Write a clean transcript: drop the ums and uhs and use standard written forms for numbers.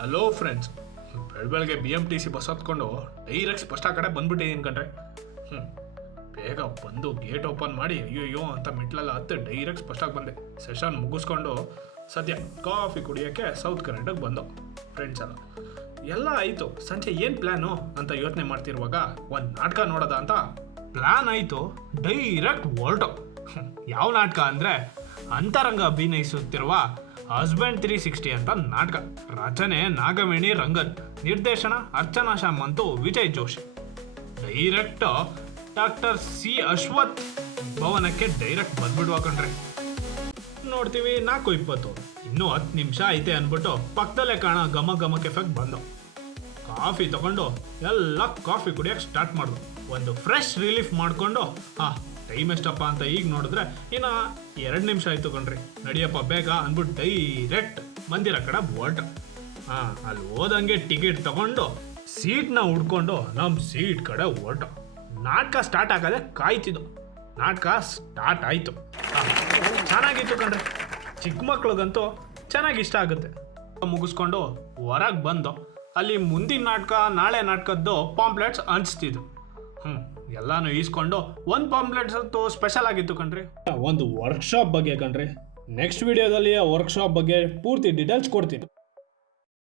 Hello friends, ಬೆಳಗ್ಗೆ BMTC bus ಹತ್ಕೊಂಡು direct bus stop ಕಡೆ ಬಂದ್ಬಿಟ್ಟಿದ್ದೀನಿ ಕಣ್ರೆ. ಬೇಗ ಬಂದು ಗೇಟ್ ಓಪನ್ ಮಾಡಿ ಅಯ್ಯೋ ಅಂತ ಮೆಟ್ಲೆಲ್ಲ ಹತ್ತು ಡೈರೆಕ್ಟ್ ಬಸ್ ಸ್ಟಾಪ್ ಬಂದೆ. ಸೆಷನ್ ಮುಗಿಸ್ಕೊಂಡು ಸದ್ಯ ಕಾಫಿ ಕುಡಿಯೋಕ್ಕೆ ಸೌತ್ ಕರ್ನಾಟಕ ಬಂದು ಫ್ರೆಂಡ್ಸ್ ಎಲ್ಲ ಆಯಿತು. ಸಂಜೆ ಏನು ಪ್ಲ್ಯಾನು ಅಂತ ಯೋಚನೆ ಮಾಡ್ತಿರುವಾಗ ಒಂದು ನಾಟಕ ನೋಡೋದ ಅಂತ ಪ್ಲ್ಯಾನ್ ಆಯಿತು. ಡೈರೆಕ್ಟ್ ಹೊರಟು. ಯಾವ ನಾಟಕ ಅಂದರೆ ಅಂತರಂಗ ಅಭಿನಯಿಸುತ್ತಿರುವ ಹಸ್ಬೆಂಡ್ 360 ಅಂತ ನಾಟಕ. ರಚನೆ ನಾಗವೇಣಿ ರಂಗನ್, ನಿರ್ದೇಶನ ಅರ್ಚನಾ ಶ್ಯಾಮ್ ಮತ್ತು Vijay Joshi. Direct doctor C Ashwath ಭವನಕ್ಕೆ ಡೈರೆಕ್ಟ್ ಬಂದ್ಬಿಡುವ ಕಣ್ರಿ. ನೋಡ್ತೀವಿ 4:20, ಇನ್ನೂ 10 ನಿಮಿಷ ಐತೆ ಅಂದ್ಬಿಟ್ಟು ಪಕ್ಕದಲ್ಲೇ ಕಾಣೋ ಘಮ ಕೆಫೆಗೆ ಬಂದು ಕಾಫಿ ತಗೊಂಡು ಎಲ್ಲ ಕಾಫಿ ಕುಡಿಯೋಕೆ ಸ್ಟಾರ್ಟ್ ಮಾಡಿದ್ರು. ಒಂದು ಫ್ರೆಶ್ ರಿಲೀಫ್ ಮಾಡಿಕೊಂಡು ಟೈಮ್ ಎಷ್ಟಪ್ಪ ಅಂತ ಈಗ ನೋಡಿದ್ರೆ ಇನ್ನು 2 ನಿಮಿಷ ಆಯಿತು ಕಣ್ರಿ. ನಡಿಯಪ್ಪ ಬೇಗ ಅಂದ್ಬಿಟ್ಟು ಡೈರೆಕ್ಟ್ ಮಂದಿರ ಕಡೆ ಹೊರಟ. ಅಲ್ಲಿ ಹೋದಂಗೆ ಟಿಕೆಟ್ ತಗೊಂಡು ಸೀಟ್ನ ಹುಡ್ಕೊಂಡು ನಮ್ಮ ಸೀಟ್ ಕಡೆ ಹೊರಟ. ನಾಟಕ ಸ್ಟಾರ್ಟ್ ಆಗೋದೇ ಕಾಯ್ತಿದ್ದು. ನಾಟಕ ಸ್ಟಾರ್ಟ್ ಆಯಿತು. ಚೆನ್ನಾಗಿತ್ತು ಕಣ್ರಿ. ಚಿಕ್ಕ ಮಕ್ಳಿಗಂತೂ ಚೆನ್ನಾಗಿ ಇಷ್ಟ ಆಗುತ್ತೆ. ಮುಗಿಸ್ಕೊಂಡು ಹೊರಗೆ ಬಂದು ಅಲ್ಲಿ ಮುಂದಿನ ನಾಟಕ, ನಾಳೆ ನಾಟಕದ್ದು ಪಾಂಪ್ಲೆಟ್ಸ್ ಹಂಚ್ತಿದ್ದು. ಎಲ್ಲಾನು ಈಸ್ಕೊಂಡು ಒಂದು ಪಾಂಪ್ಲೆಟ್ಸ್ ಅಂತೂ ಸ್ಪೆಷಲ್ ಆಗಿತ್ತು ಕಣ್ರಿ. ಒಂದು ವರ್ಕ್ಶಾಪ್ ಬಗ್ಗೆ ಕಣ್ರಿ. ನೆಕ್ಸ್ಟ್ ವಿಡಿಯೋದಲ್ಲಿ ಆ ವರ್ಕ್ಶಾಪ್ ಬಗ್ಗೆ ಪೂರ್ತಿ ಡೀಟೇಲ್ಸ್ ಕೊಡ್ತೀನಿ.